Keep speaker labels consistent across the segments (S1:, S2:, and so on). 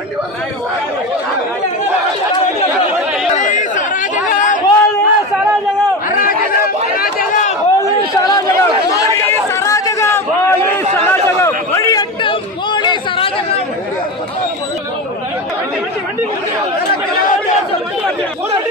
S1: வண்டி வண்டி வண்டி வண்டி வண்டி வண்டி
S2: வண்டி போலீஸ்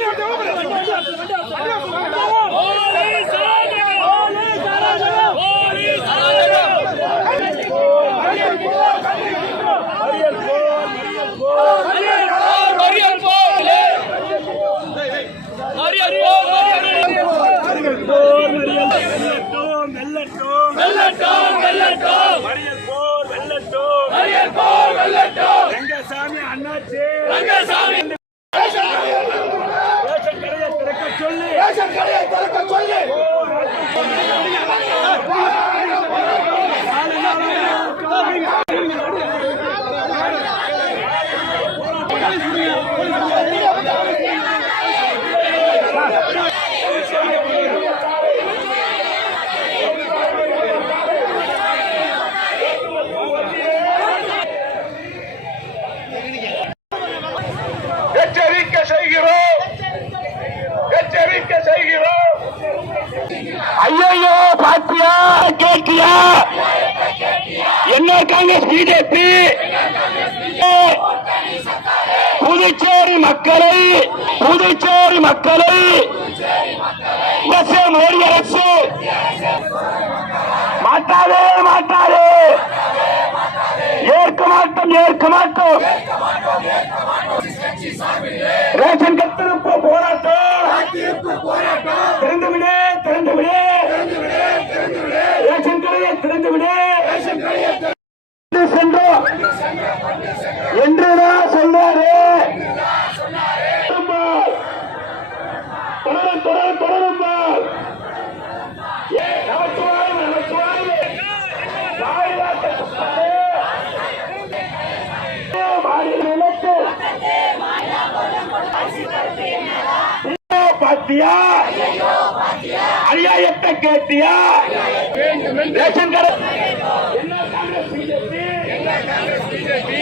S1: வெல்லட்டும் வெல்லட்டும் மறியல் போர் வெல்லட்டும்
S2: மறியல் போல் வெல்லட்டும்
S1: ரங்கசாமி அண்ணாச்சி.
S2: ரங்கசாமி.
S1: ரேஷன் கடையை திறக்க சொல்லி.
S3: ரேஷன் கடையை திறக்க சொல்லி. கேட்டியா? என்ன காங்கிரஸ் பிஜேபி புதுச்சேரி மக்களை புதுச்சேரி மக்களை மோடி அரசு மாட்டாதே மாட்டாதே ஏற்க மாட்டோம் ஏற்க மாட்டோம். ரேஷன் கடையை திறந்து விடு பாத்தியா? அநியாயத்தை கேட்டியா? ரேஷன் கடை. என்ன காங்கிரஸ் பிஜேபி? என்ன காங்கிரஸ் பிஜேபி?